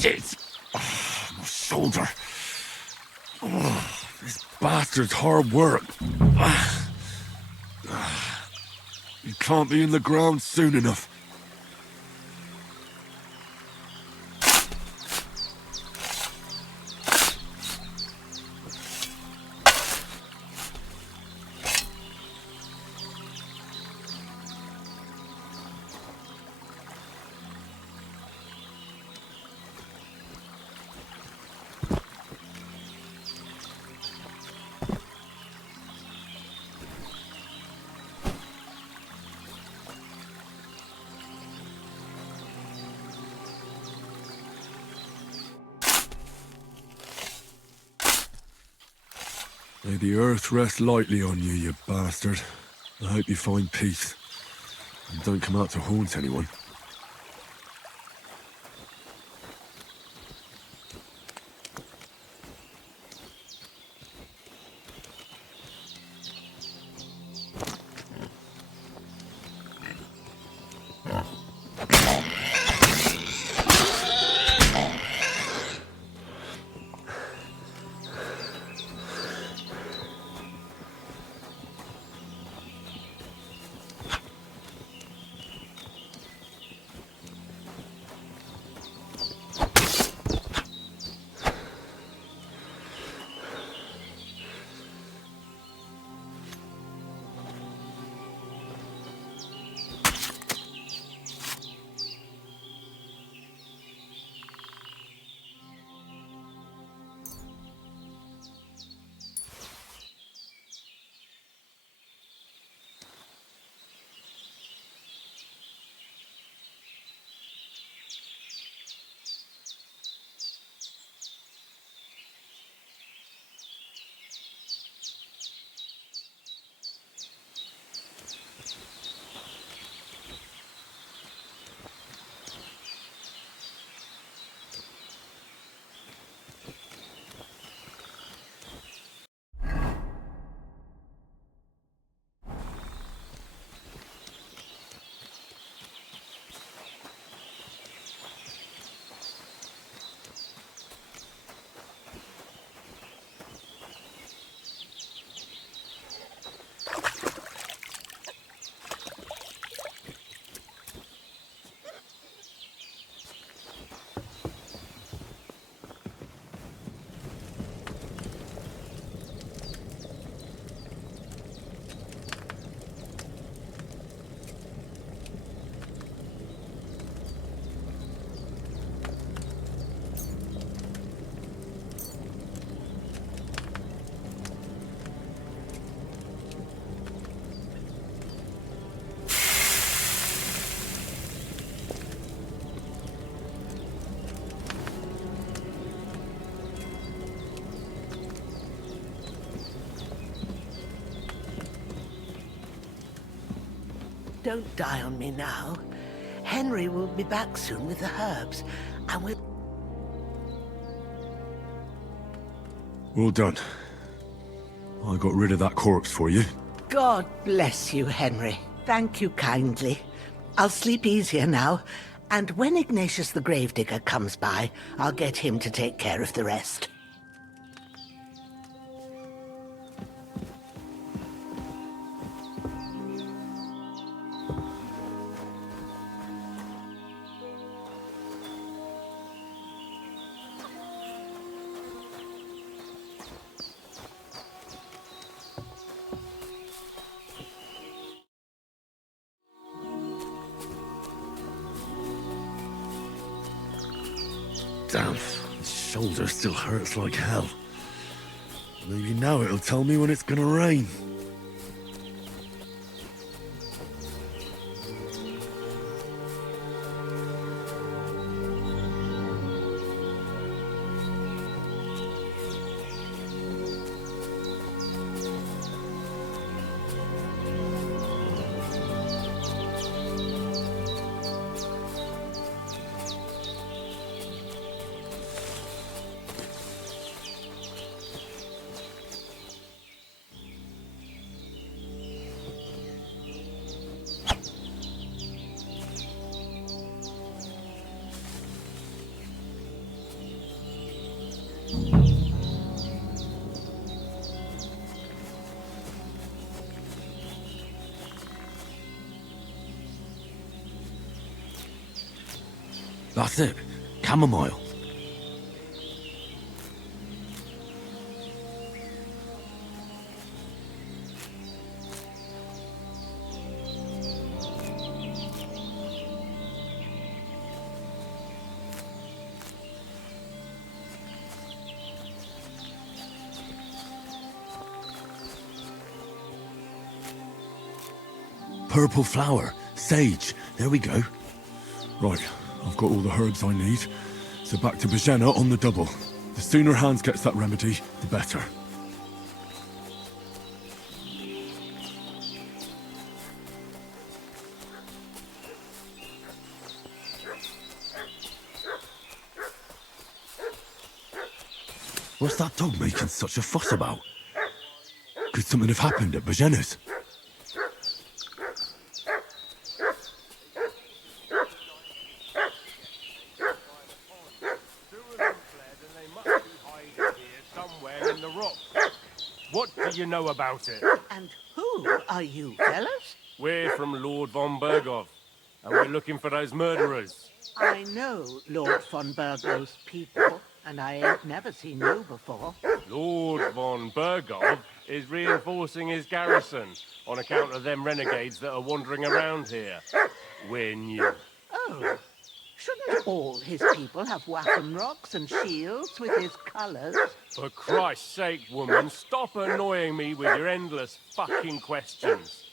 Shit! Oh, my shoulder. Oh, this bastard's hard work. He can't be in the ground soon enough. May the earth rest lightly on you, you bastard. I hope you find peace. And don't come out to haunt anyone. Don't die on me now. Henry will be back soon with the herbs, and we'll... Well done. I got rid of that corpse for you. God bless you, Henry. Thank you kindly. I'll sleep easier now, and when Ignatius the Gravedigger comes by, I'll get him to take care of the rest. Damn, the shoulder still hurts like hell. Maybe now it'll tell me when it's gonna rain. That's it. Chamomile. Purple flower. Sage. There we go. Right, I've got all the herbs I need. So back to Bozhena on the double. The sooner Hans gets that remedy, the better. What's that dog making such a fuss about? Could something have happened at Bozhena's? What do you know about it? And who are you, fellas? We're from Lord von Bergov, and we're looking for those murderers. I know Lord von Bergov's people, and I ain't never seen you before. Lord von Bergov is reinforcing his garrison on account of them renegades that are wandering around here. We're new. Oh, shouldn't all his people have waffen rocks and shields with his colours? For Christ's sake, woman, stop annoying me with your endless fucking questions.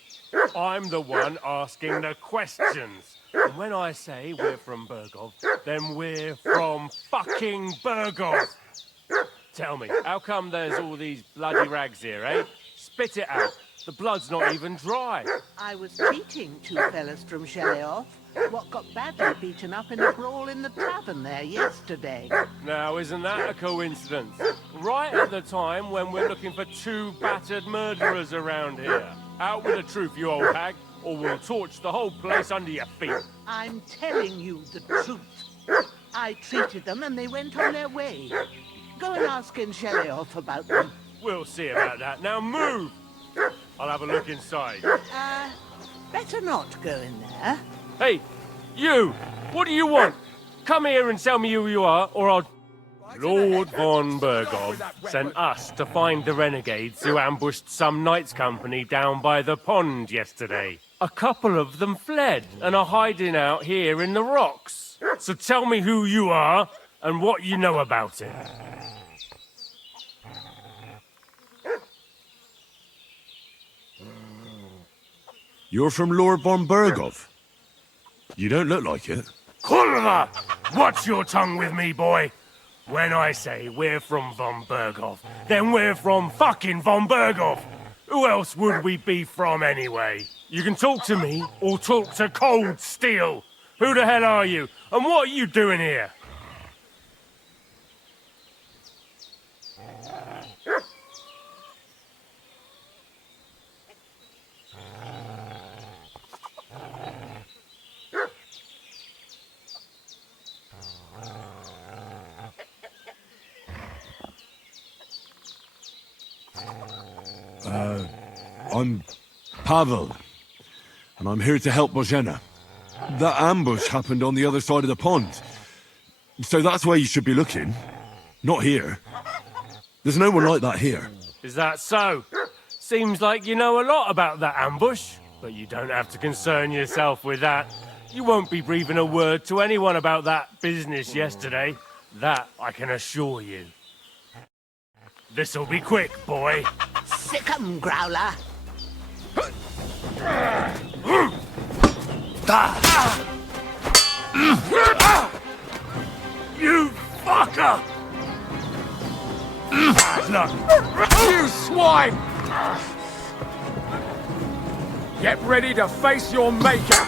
I'm the one asking the questions. And when I say we're from Bergov, then we're from fucking Bergov. Tell me, how come there's all these bloody rags here, eh? Spit it out. The blood's not even dry. I was treating two fellas from Sheleoth, what got badly beaten up in a brawl in the tavern there yesterday. Now, isn't that a coincidence? Right at the time when we're looking for two battered murderers around here. Out with the truth, you old hag, or we'll torch the whole place under your feet. I'm telling you the truth. I treated them and they went on their way. Go and ask in Sheleoth about them. We'll see about that. Now move! I'll have a look inside. Better not go in there. Hey, you! What do you want? Come here and tell me who you are, or I'll... Lord von Bergov sent us to find the renegades who ambushed some knights' company down by the pond yesterday. A couple of them fled and are hiding out here in the rocks. So tell me who you are and what you know about it. You're from Lord von Bergov? You don't look like it. Kurva! Watch your tongue with me, boy. When I say we're from von Bergov, then we're from fucking von Bergov. Who else would we be from anyway? You can talk to me or talk to cold steel. Who the hell are you? And what are you doing here? I'm Pavel, and I'm here to help Bozhena. That ambush happened on the other side of the pond. So that's where you should be looking. Not here. There's no one like that here. Is that so? Seems like you know a lot about that ambush, but you don't have to concern yourself with that. You won't be breathing a word to anyone about that business yesterday. That I can assure you. This'll be quick, boy. Sick 'em, Growler. You fucker! Look. You swine! Get ready to face your maker!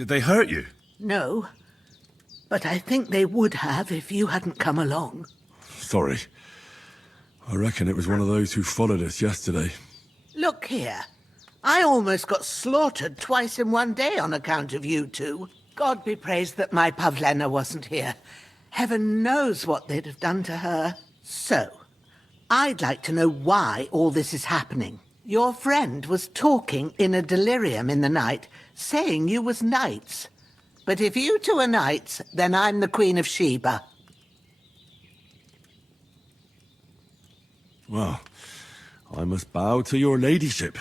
Did they hurt you? No, but I think they would have if you hadn't come along. Sorry. I reckon it was one of those who followed us yesterday. Look here. I almost got slaughtered twice in one day on account of you two. God be praised that my Pavlena wasn't here. Heaven knows what they'd have done to her. So, I'd like to know why all this is happening. Your friend was talking in a delirium in the night, saying you was knights. But if you two are knights, then I'm the Queen of Sheba. Well, I must bow to your ladyship.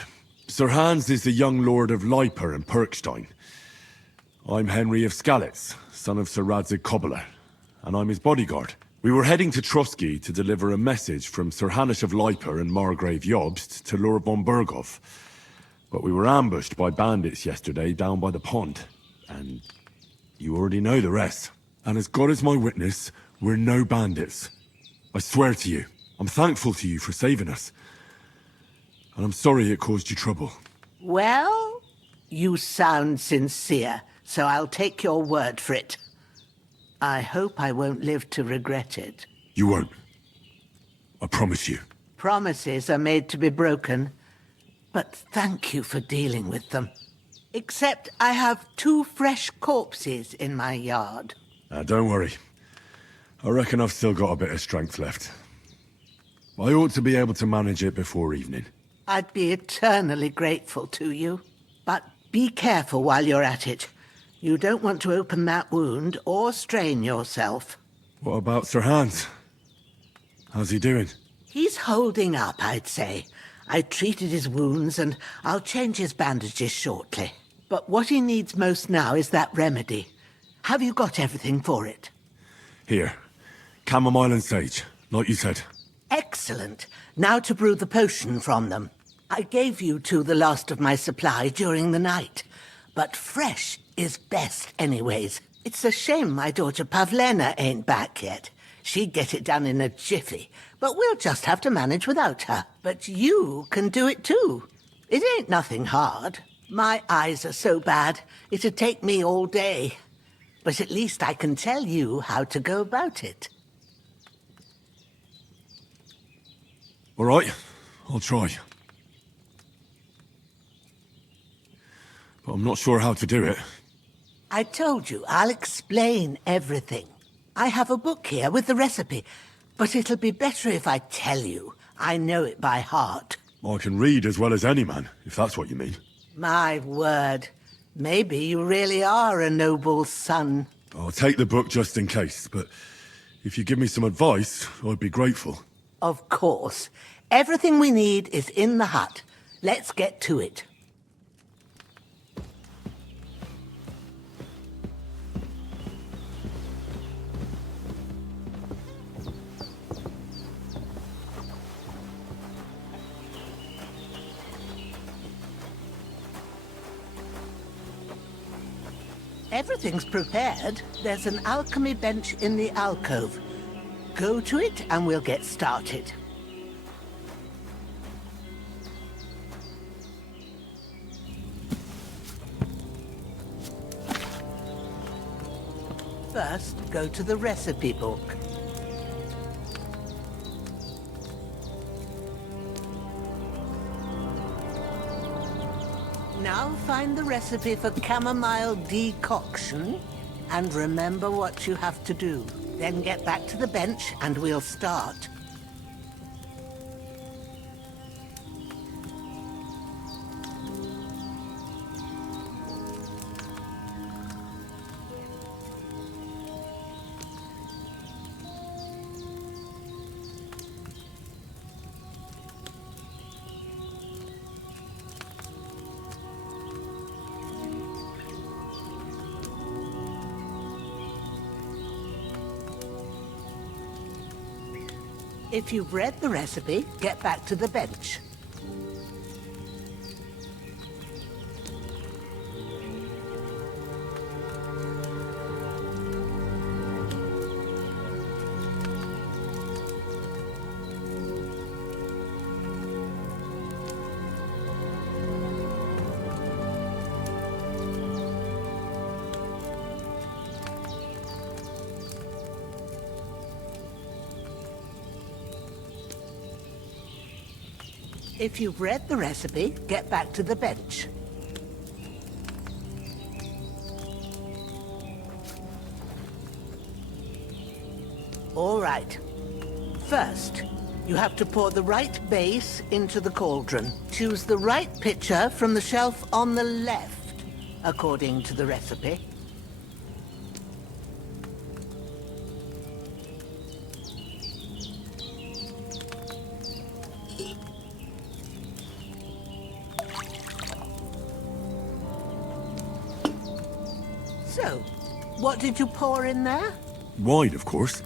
Sir Hans is the young lord of Leiper and Perkstein. I'm Henry of Skalitz, son of Sir Radzig Cobbler, and I'm his bodyguard. We were heading to Trotsky to deliver a message from Sir Hanish of Leiper and Margrave Jobst to Lord von Berghoff. But we were ambushed by bandits yesterday down by the pond, and you already know the rest. And as God is my witness, we're no bandits. I swear to you, I'm thankful to you for saving us. And I'm sorry it caused you trouble. Well, you sound sincere, so I'll take your word for it. I hope I won't live to regret it. You won't. I promise you. Promises are made to be broken, but thank you for dealing with them. Except I have 2 fresh corpses in my yard. Don't worry. I reckon I've still got a bit of strength left. I ought to be able to manage it before evening. I'd be eternally grateful to you. But be careful while you're at it. You don't want to open that wound or strain yourself. What about Sir Hans? How's he doing? He's holding up, I'd say. I treated his wounds and I'll change his bandages shortly. But what he needs most now is that remedy. Have you got everything for it? Here. Chamomile and sage, like you said. Excellent. Now to brew the potion from them. I gave you two the last of my supply during the night. But fresh is best anyways. It's a shame my daughter Pavlena ain't back yet. She'd get it done in a jiffy, but we'll just have to manage without her. But you can do it too. It ain't nothing hard. My eyes are so bad, it'd take me all day. But at least I can tell you how to go about it. All right, I'll try. But I'm not sure how to do it. I told you, I'll explain everything. I have a book here with the recipe, but it'll be better if I tell you. I know it by heart. I can read as well as any man, if that's what you mean. My word. Maybe you really are a noble son. I'll take the book just in case, but if you give me some advice, I'd be grateful. Of course. Everything we need is in the hut. Let's get to it. Everything's prepared. There's an alchemy bench in the alcove. Go to it and we'll get started. First, go to the recipe book. Now find the recipe for chamomile decoction and remember what you have to do. Then get back to the bench and we'll start. If you've read the recipe, get back to the bench. If you've read the recipe, get back to the bench. All right. First, you have to pour the right base into the cauldron. Choose the right pitcher from the shelf on the left, according to the recipe. So, what did you pour in there? Wine, of course.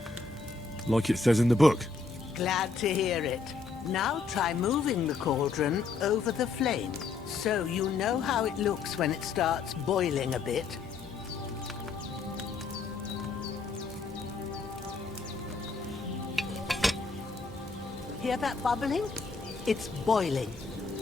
Like it says in the book. Glad to hear it. Now try moving the cauldron over the flame, so you know how it looks when it starts boiling a bit. Hear that bubbling? It's boiling.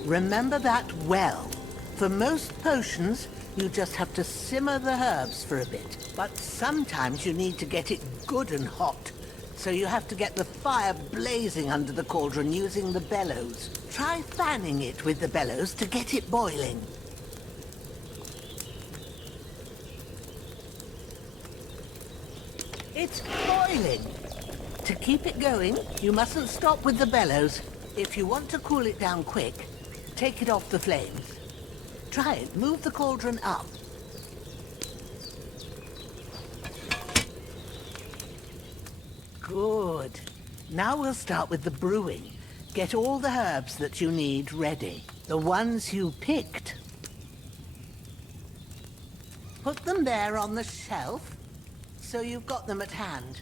Remember that well. For most potions, you just have to simmer the herbs for a bit. But sometimes you need to get it good and hot. So you have to get the fire blazing under the cauldron using the bellows. Try fanning it with the bellows to get it boiling. It's boiling. To keep it going, you mustn't stop with the bellows. If you want to cool it down quick, take it off the flames. Try it. Move the cauldron up. Good. Now we'll start with the brewing. Get all the herbs that you need ready. The ones you picked. Put them there on the shelf, so you've got them at hand.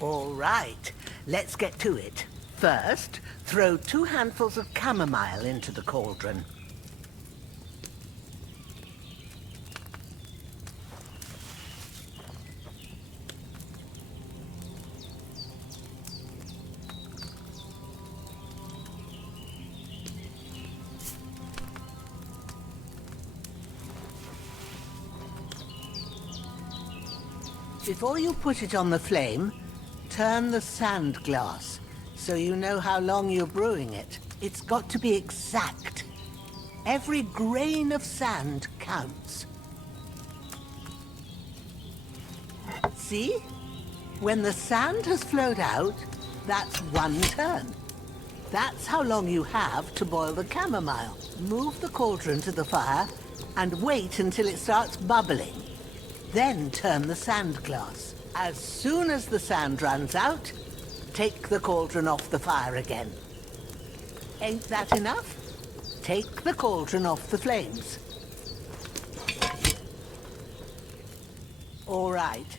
All right, let's get to it. First, throw 2 handfuls of chamomile into the cauldron. Before you put it on the flame, turn the sand glass, so you know how long you're brewing it. It's got to be exact. Every grain of sand counts. See? When the sand has flowed out, that's 1 turn. That's how long you have to boil the chamomile. Move the cauldron to the fire and wait until it starts bubbling. Then turn the sand glass. As soon as the sand runs out, take the cauldron off the fire again. Ain't that enough? Take the cauldron off the flames. All right.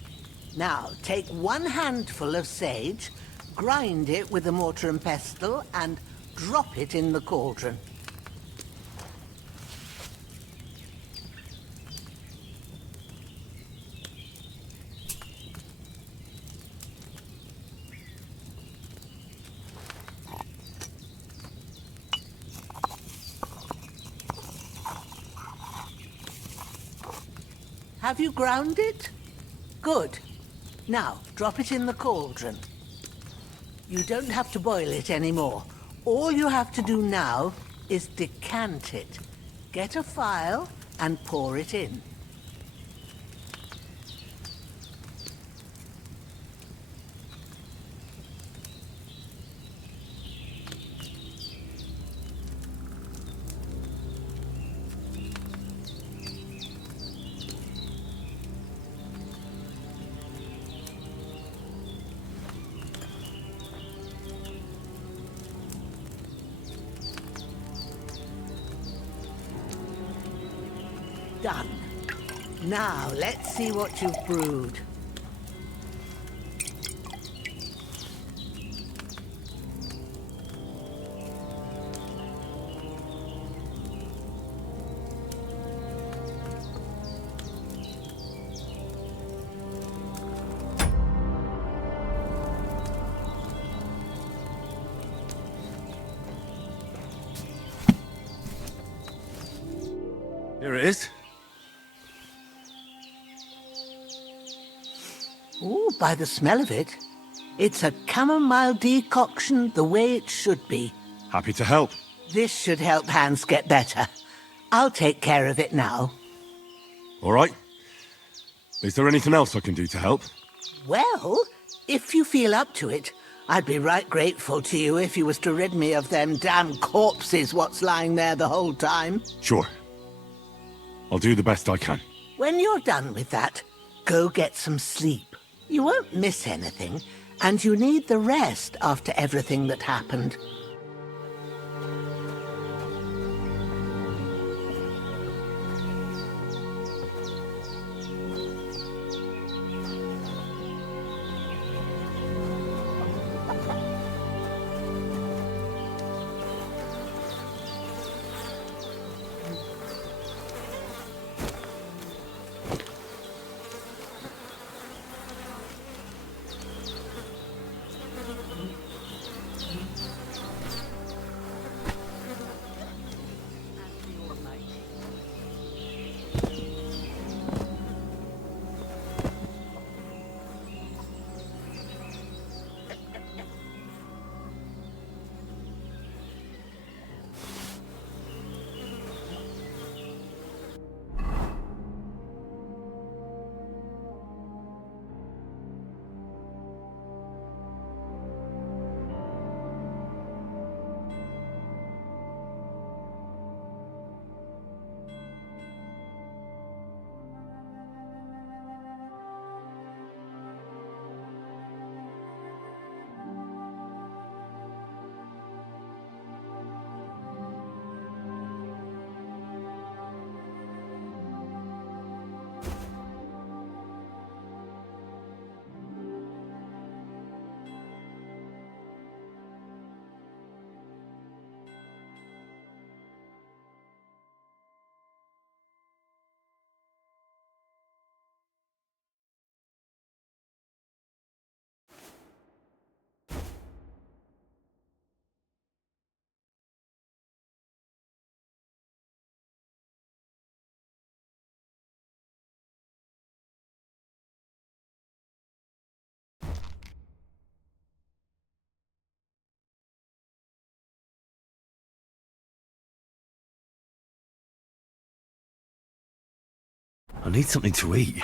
Now, take 1 handful of sage, grind it with a mortar and pestle, and drop it in the cauldron. Have you ground it? Good. Now, drop it in the cauldron. You don't have to boil it anymore. All you have to do now is decant it. Get a phial and pour it in. Done. Now, let's see what you've brewed. Here it is. by the smell of it. It's a chamomile decoction the way it should be. Happy to help. This should help Hans get better. I'll take care of it now. All right. Is there anything else I can do to help? Well, if you feel up to it, I'd be right grateful to you if you was to rid me of them damn corpses what's lying there the whole time. Sure. I'll do the best I can. When you're done with that, go get some sleep. You won't miss anything, and you need the rest after everything that happened. I need something to eat.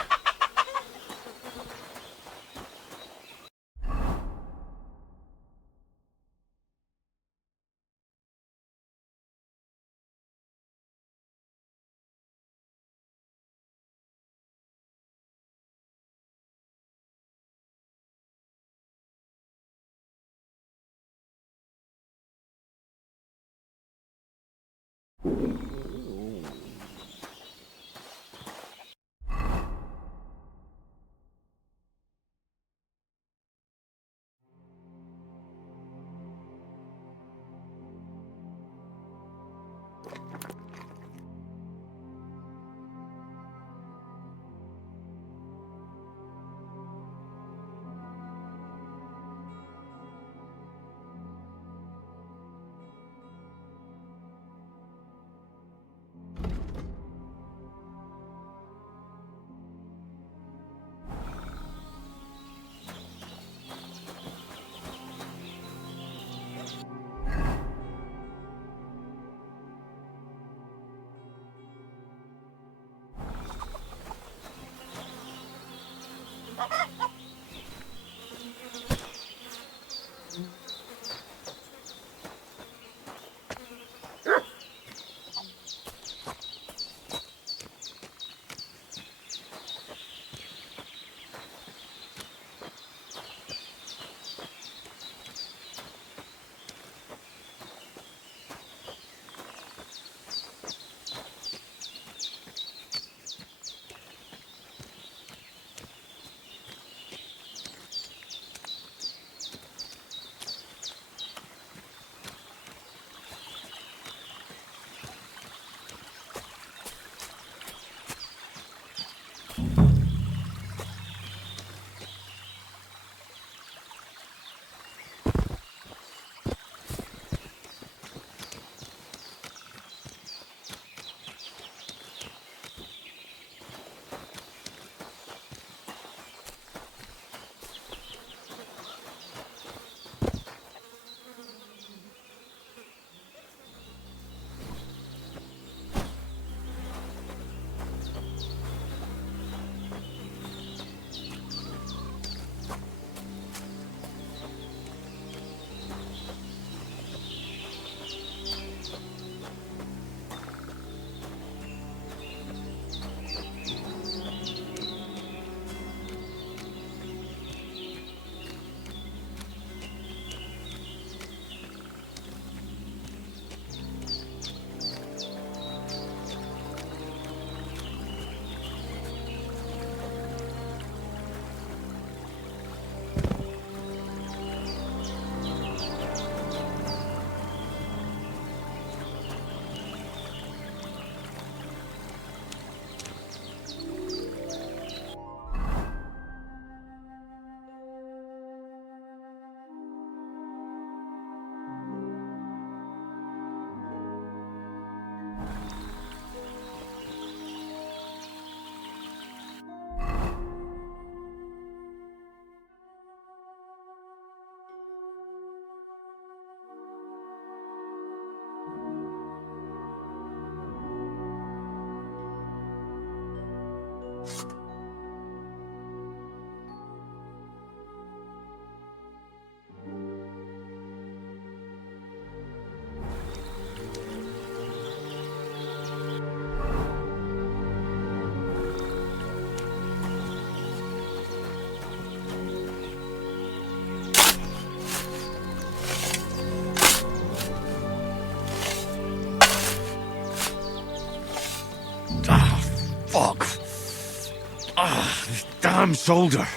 damn shoulder.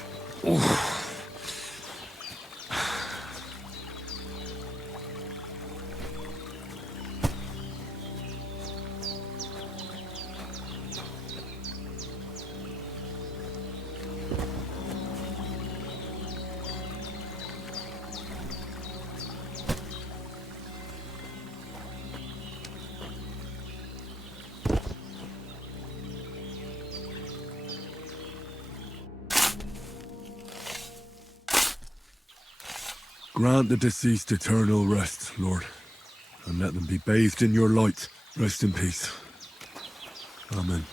Oof. Grant the deceased eternal rest, Lord, and let them be bathed in your light. Rest in peace. Amen.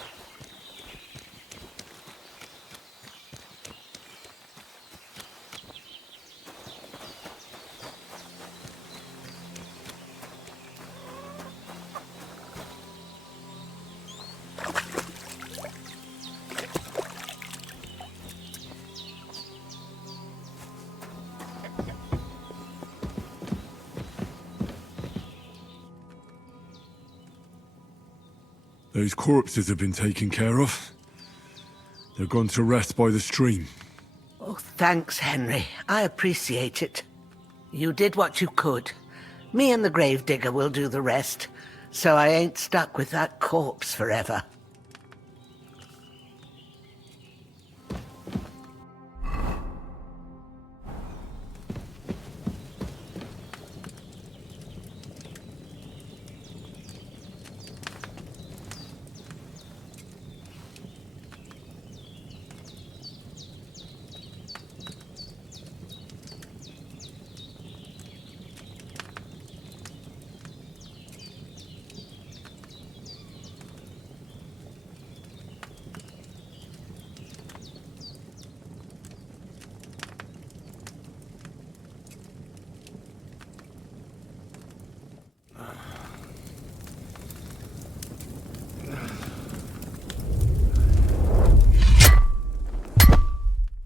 Those corpses have been taken care of. They're gone to rest by the stream. Oh, thanks, Henry. I appreciate it. You did what you could. Me and the gravedigger will do the rest, so I ain't stuck with that corpse forever.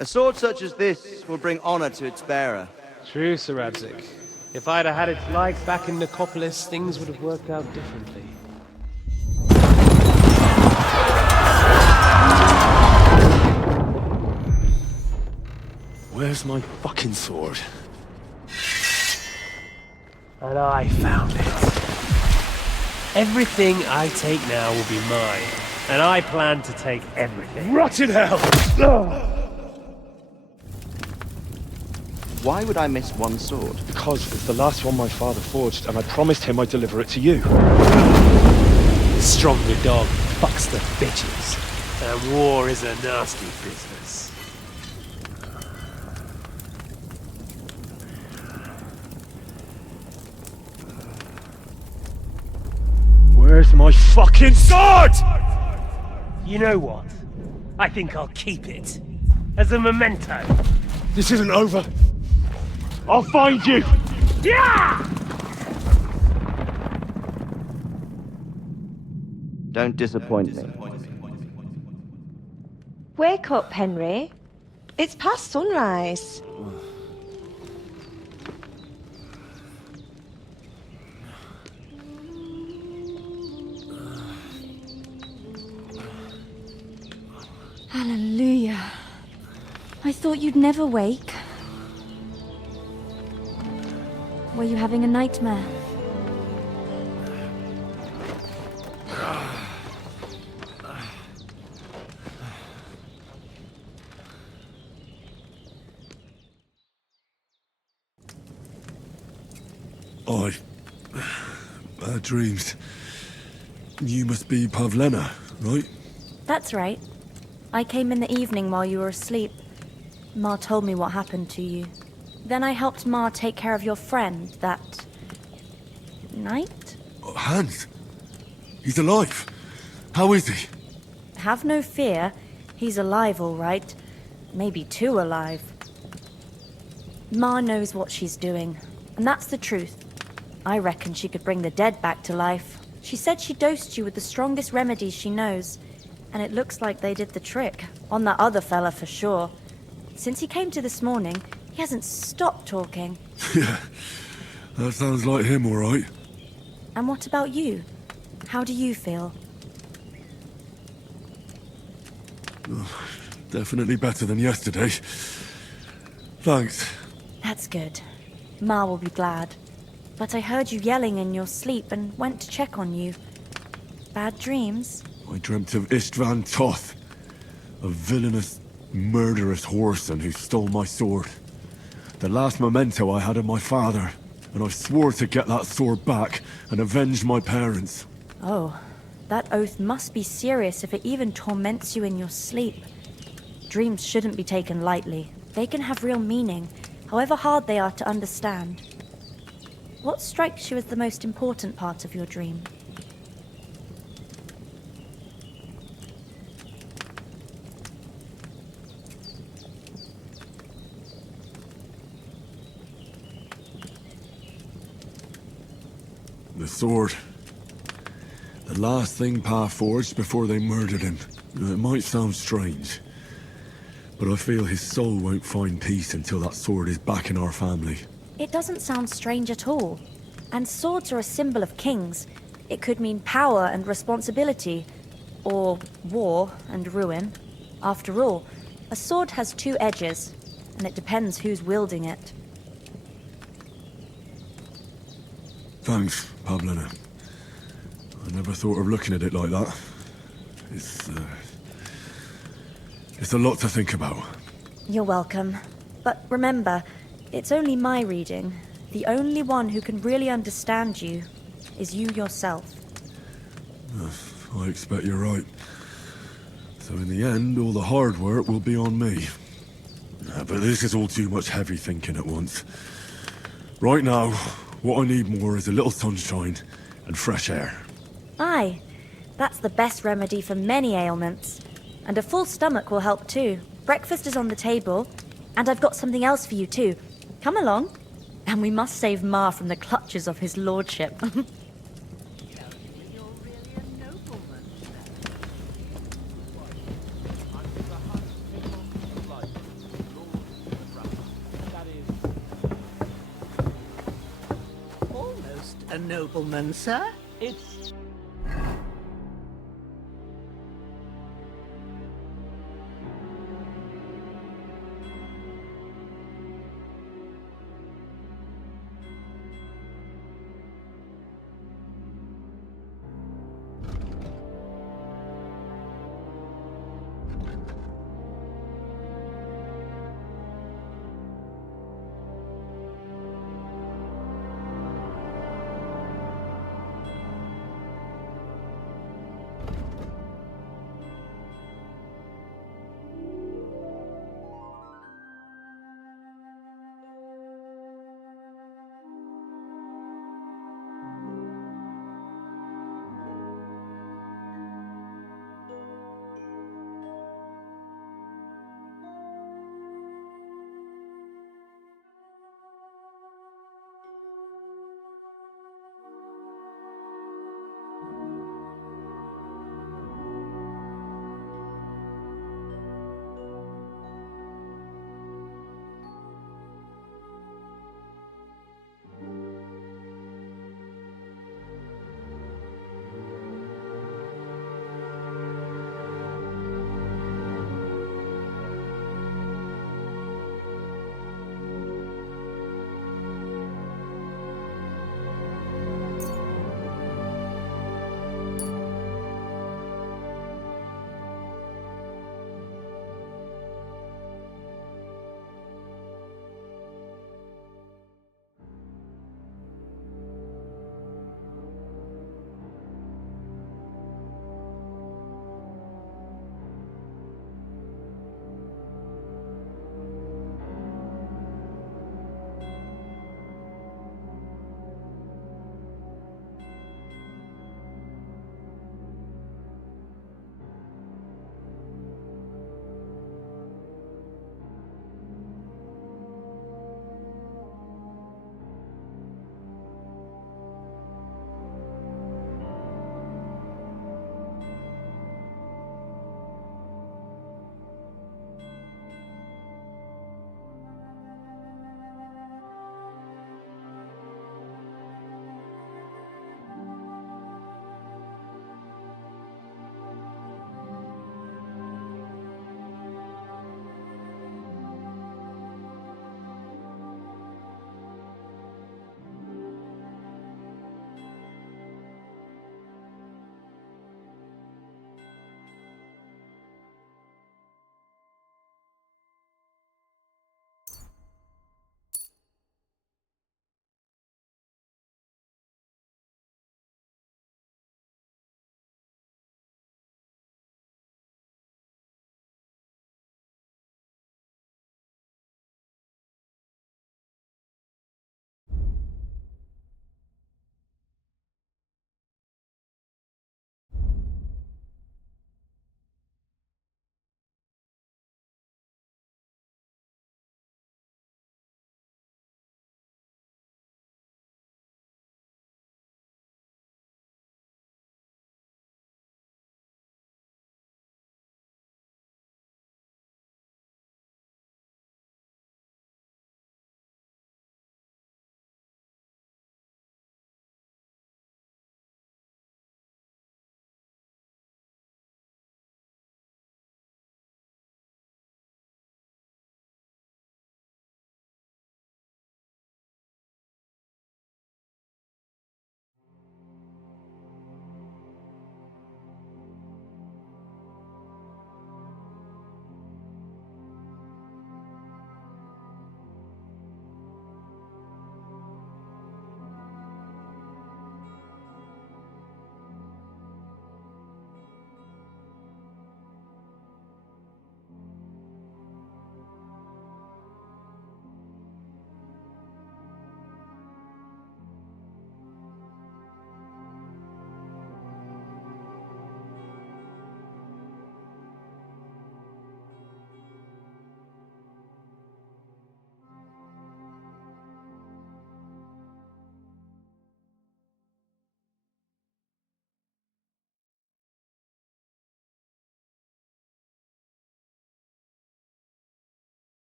A sword such as this will bring honor to its bearer. True, Sir Radzig. If I'd have had its like back in Nicopolis, things would have worked out differently. Where's my fucking sword? And I found it. Everything I take now will be mine, and I plan to take everything. Rotted hell! Why would I miss one sword? Because it's the last one my father forged, and I promised him I'd deliver it to you. Stronger dog fucks the bitches, and war is a nasty business. Where's my fucking sword? You know what? I think I'll keep it. As a memento. This isn't over. I'll find you! Yeah! Don't disappoint me. Wake up, Henry. It's past sunrise. Hallelujah. I thought you'd never wake. Were you having a nightmare? Bad dreams. You must be Pavlena, right? That's right. I came in the evening while you were asleep. Ma told me what happened to you. Then I helped Ma take care of your friend that night? Hans? He's alive. How is he? Have no fear. He's alive, all right. Maybe too alive. Ma knows what she's doing, and that's the truth. I reckon she could bring the dead back to life. She said she dosed you with the strongest remedies she knows, and it looks like they did the trick. On that other fella for sure. Since he came to this morning, he hasn't stopped talking. Yeah, that sounds like him, all right. And what about you? How do you feel? Definitely better than yesterday. Thanks. That's good. Ma will be glad. But I heard you yelling in your sleep and went to check on you. Bad dreams? I dreamt of Istvan Toth, a villainous, murderous whoreson who stole my sword. The last memento I had of my father, and I swore to get that sword back and avenge my parents. Oh, that oath must be serious if it even torments you in your sleep. Dreams shouldn't be taken lightly. They can have real meaning, however hard they are to understand. What strikes you as the most important part of your dream? The sword. The last thing Pa forged before they murdered him. It might sound strange, but I feel his soul won't find peace until that sword is back in our family. It doesn't sound strange at all. And swords are a symbol of kings. It could mean power and responsibility, or war and ruin. After all, a sword has two edges, and it depends who's wielding it. Thanks, Pavlina. I never thought of looking at it like that. It's a lot to think about. You're welcome. But remember, it's only my reading. The only one who can really understand you is you yourself. I expect you're right. So in the end, all the hard work will be on me. But this is all too much heavy thinking at once. Right now, what I need more is a little sunshine and fresh air. Aye, that's the best remedy for many ailments. And a full stomach will help too. Breakfast is on the table, and I've got something else for you too. Come along. And we must save Ma from the clutches of his lordship. Almost a nobleman, sir. It's...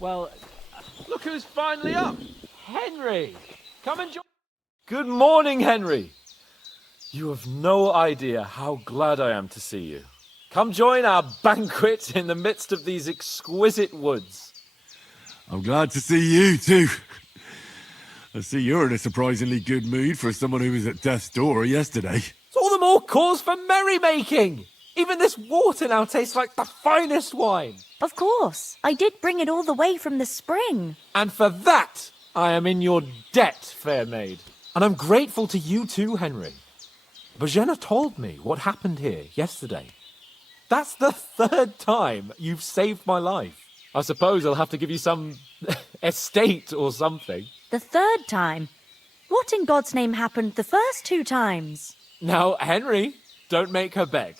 Well, look who's finally up. Henry! Come and join. Good morning, Henry. You have no idea how glad I am to see you. Come join our banquet in the midst of these exquisite woods. I'm glad to see you too. I see you're in a surprisingly good mood for someone who was at death's door yesterday. It's all the more cause for merrymaking. Even this water now tastes like the finest wine. Of course. I did bring it all the way from the spring. And for that, I am in your debt, fair maid. And I'm grateful to you too, Henry. Bozhena told me what happened here yesterday. That's the 3rd time you've saved my life. I suppose I'll have to give you some estate or something. The 3rd time? What in God's name happened the first 2 times? Now, Henry, don't make her beg.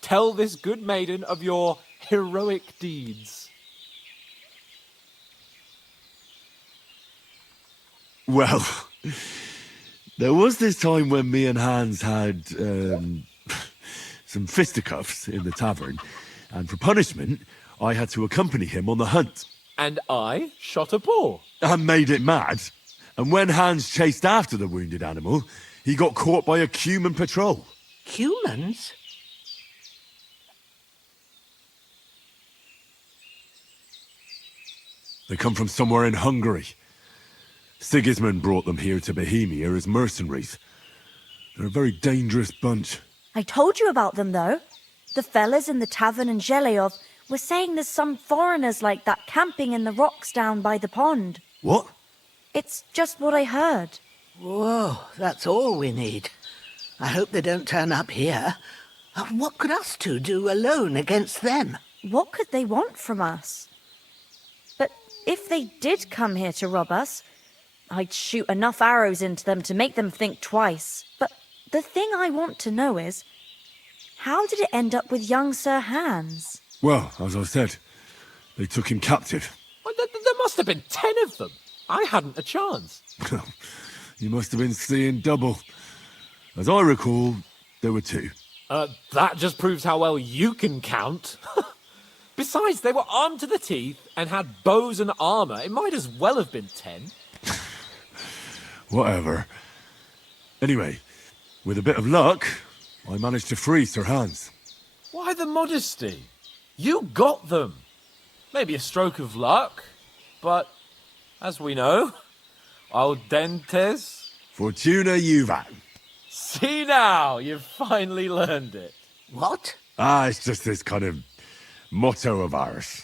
Tell this good maiden of your heroic deeds. Well, there was this time when me and Hans had some fisticuffs in the tavern, and for punishment, I had to accompany him on the hunt. And I shot a boar. And made it mad. And when Hans chased after the wounded animal, he got caught by a human patrol. Humans? They come from somewhere in Hungary. Sigismund brought them here to Bohemia as mercenaries. They're a very dangerous bunch. I told you about them, though. The fellas in the tavern in Zheleyov were saying there's some foreigners like that camping in the rocks down by the pond. What? It's just what I heard. Whoa, that's all we need. I hope they don't turn up here. What could us two do alone against them? What could they want from us? But if they did come here to rob us, I'd shoot enough arrows into them to make them think twice. But the thing I want to know is, how did it end up with young Sir Hans? Well, as I said, they took him captive. Well, there must have been 10 of them. I hadn't a chance. You must have been seeing double. As I recall, there were 2. That just proves how well you can count. Besides, they were armed to the teeth and had bows and armour. It might as well have been 10. Whatever. Anyway, with a bit of luck, I managed to free Sir Hans. Why the modesty? You got them. Maybe a stroke of luck, but as we know, al dentes. Fortuna juvat. See now, you've finally learned it. What? It's just this kind of motto of ours.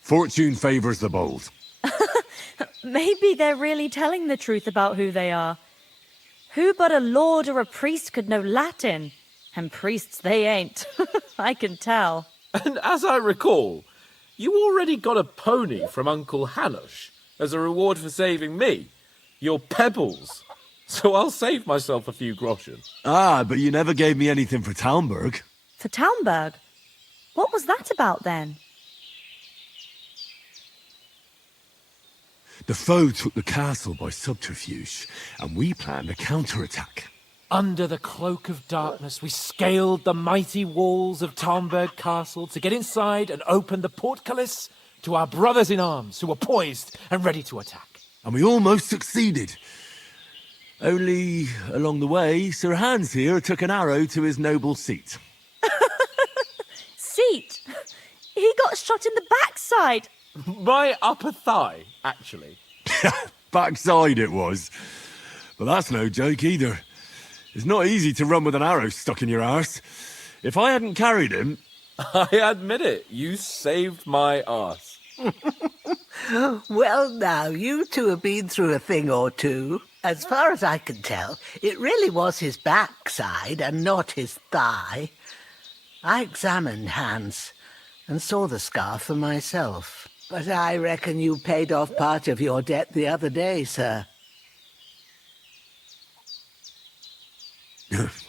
Fortune favours the bold. Maybe they're really telling the truth about who they are. Who but a lord or a priest could know Latin? And priests they ain't. I can tell. And as I recall, you already got a pony from Uncle Hanush as a reward for saving me. Your pebbles. So I'll save myself a few groschen. But you never gave me anything for Talmberg. For Talmberg? What was that about then? The foe took the castle by subterfuge, and we planned a counterattack. Under the cloak of darkness, we scaled the mighty walls of Talmberg Castle to get inside and open the portcullis to our brothers in arms who were poised and ready to attack. And we almost succeeded. Only, along the way, Sir Hans here took an arrow to his noble seat. Seat? He got shot in the backside. My upper thigh, actually. Backside it was. But that's no joke either. It's not easy to run with an arrow stuck in your arse. If I hadn't carried him... I admit it, you saved my arse. Well, now, you two have been through a thing or two. As far as I can tell, it really was his backside and not his thigh. I examined Hans and saw the scar for myself. But I reckon you paid off part of your debt the other day, sir.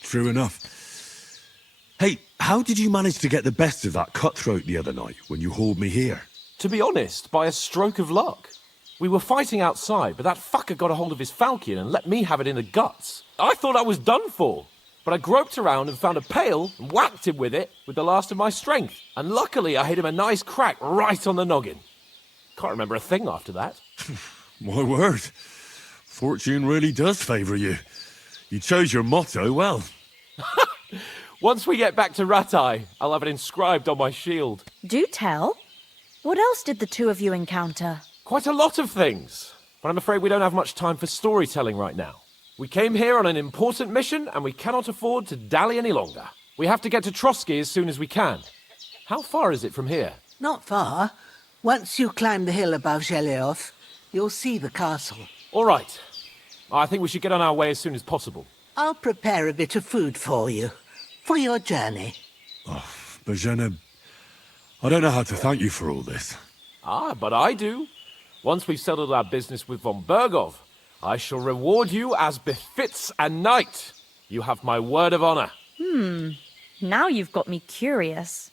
True enough. Hey, how did you manage to get the best of that cutthroat the other night when you hauled me here? To be honest, by a stroke of luck. We were fighting outside, but that fucker got a hold of his falchion and let me have it in the guts. I thought I was done for, but I groped around and found a pail and whacked him with it with the last of my strength. And luckily I hit him a nice crack right on the noggin. Can't remember a thing after that. My word. Fortune really does favour you. You chose your motto well. Once we get back to Ratai, I'll have it inscribed on my shield. Do tell. What else did the two of you encounter? Quite a lot of things, but I'm afraid we don't have much time for storytelling right now. We came here on an important mission, and we cannot afford to dally any longer. We have to get to Trotsky as soon as we can. How far is it from here? Not far. Once you climb the hill above Zheleov, you'll see the castle. All right. I think we should get on our way as soon as possible. I'll prepare a bit of food for you, for your journey. Bozhena, I don't know how to thank you for all this. Ah, but I do. Once we've settled our business with von Bergov, I shall reward you as befits a knight. You have my word of honor. Now you've got me curious.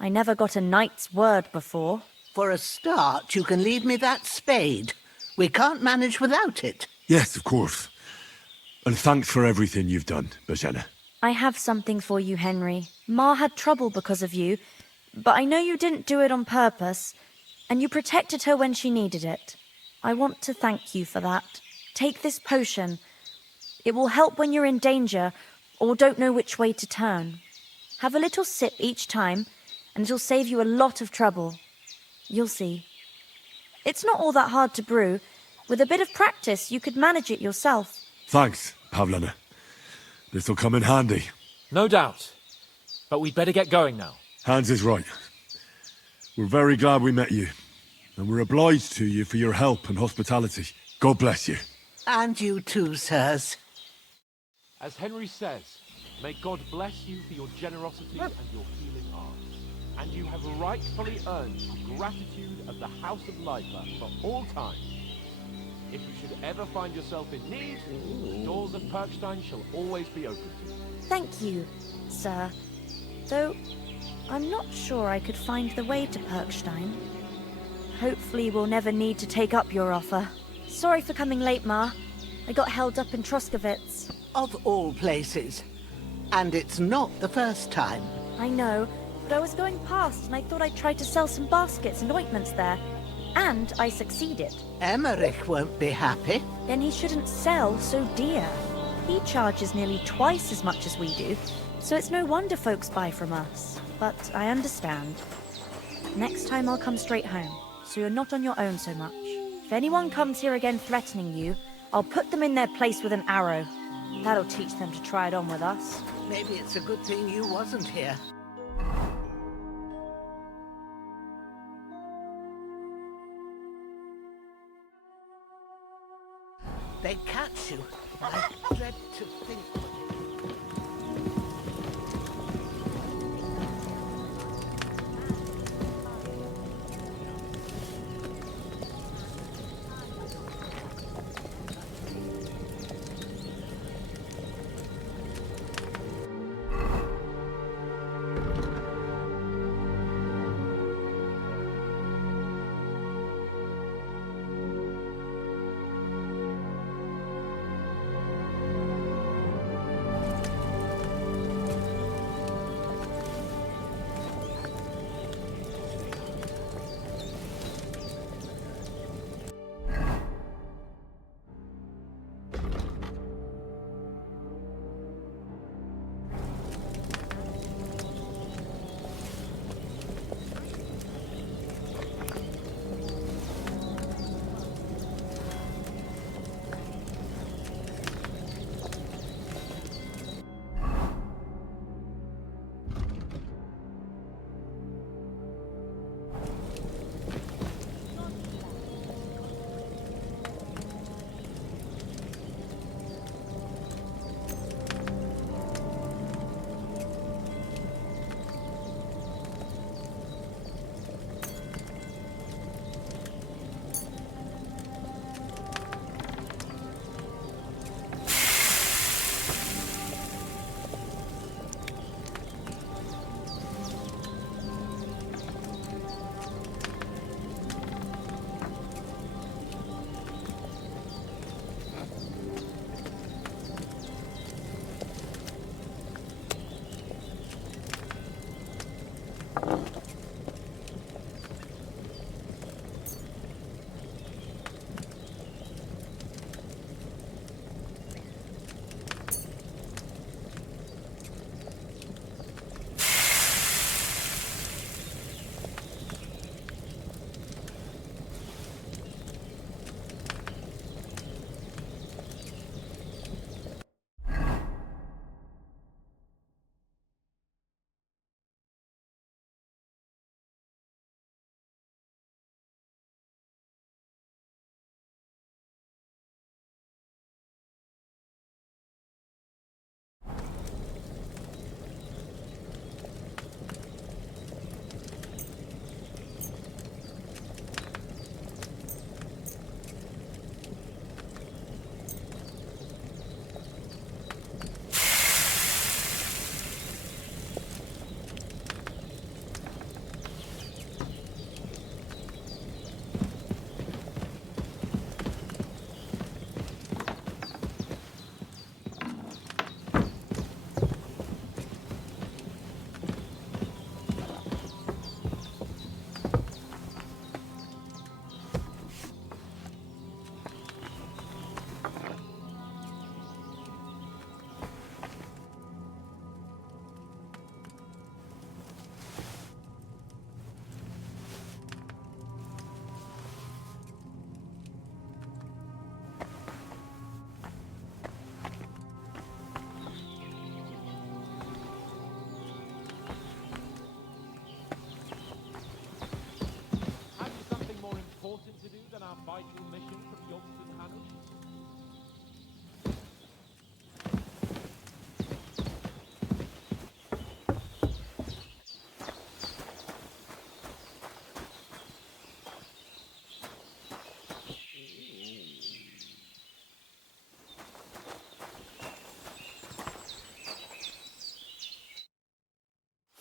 I never got a knight's word before. For a start, you can leave me that spade. We can't manage without it. Yes, of course. And thanks for everything you've done, Bozhena. I have something for you, Henry. Ma had trouble because of you, but I know you didn't do it on purpose, and you protected her when she needed it. I want to thank you for that. Take this potion. It will help when you're in danger or don't know which way to turn. Have a little sip each time, and it'll save you a lot of trouble. You'll see. It's not all that hard to brew. With a bit of practice, you could manage it yourself. Thanks, Pavlena. This'll come in handy. No doubt. But we'd better get going now. Hans is right. We're very glad we met you, and we're obliged to you for your help and hospitality. God bless you. And you too, sirs. As Henry says, may God bless you for your generosity and your healing arts. And you have rightfully earned the gratitude of the House of Lifer for all time. If you should ever find yourself in need, the doors of Perkstein shall always be open to you. Thank you, sir. Though, I'm not sure I could find the way to Perkstein. Hopefully we'll never need to take up your offer. Sorry for coming late, Ma. I got held up in Troskowitz. Of all places. And it's not the first time. I know, but I was going past and I thought I'd try to sell some baskets and ointments there. And I succeeded. Emmerich won't be happy. Then he shouldn't sell so dear. He charges nearly twice as much as we do, so it's no wonder folks buy from us. But I understand. Next time I'll come straight home, so you're not on your own so much. If anyone comes here again threatening you, I'll put them in their place with an arrow. That'll teach them to try it on with us. Maybe it's a good thing you wasn't here. They catch you. I dread to think what it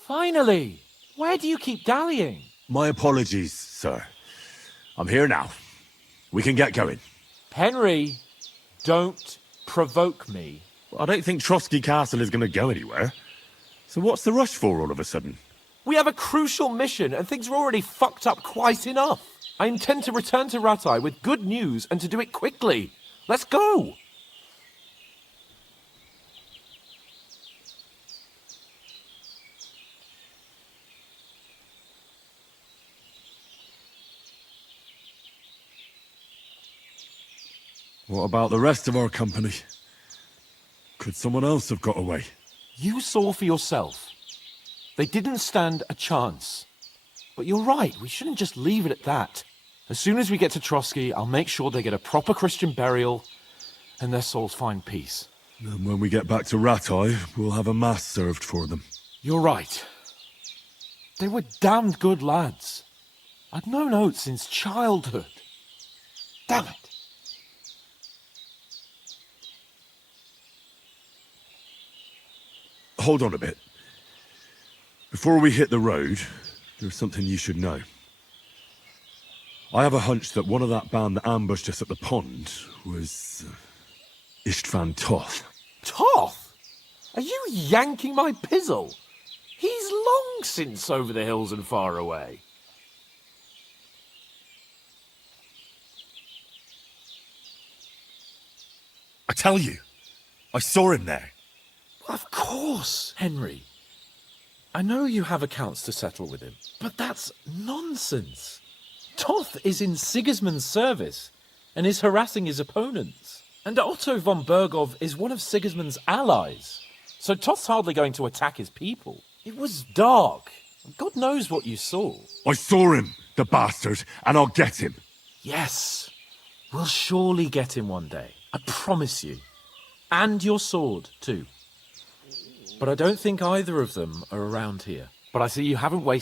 Finally! Where do you keep dallying? My apologies, sir. I'm here now. We can get going. Henry, don't provoke me. I don't think Trotsky Castle is going to go anywhere. So what's the rush for all of a sudden? We have a crucial mission, and things are already fucked up quite enough. I intend to return to Ratai with good news, and to do it quickly. Let's go! What about the rest of our company? Could someone else have got away? You saw for yourself. They didn't stand a chance. But you're right, we shouldn't just leave it at that. As soon as we get to Trotsky, I'll make sure they get a proper Christian burial and their souls find peace. And when we get back to Ratai, we'll have a mass served for them. You're right. They were damned good lads. I'd known Oates since childhood. Damn it. Hold on a bit. Before we hit the road, there's something you should know. I have a hunch that one of that band that ambushed us at the pond was Istvan Toth. Toth? Are you yanking my pizzle? He's long since over the hills and far away. I tell you, I saw him there. Of course, Henry. I know you have accounts to settle with him, but that's nonsense. Toth is in Sigismund's service and is harassing his opponents. And Otto von Bergov is one of Sigismund's allies. So Toth's hardly going to attack his people. It was dark. God knows what you saw. I saw him, the bastard, and I'll get him. Yes, we'll surely get him one day. I promise you. And your sword, too. But I don't think either of them are around here. But I see you haven't wasted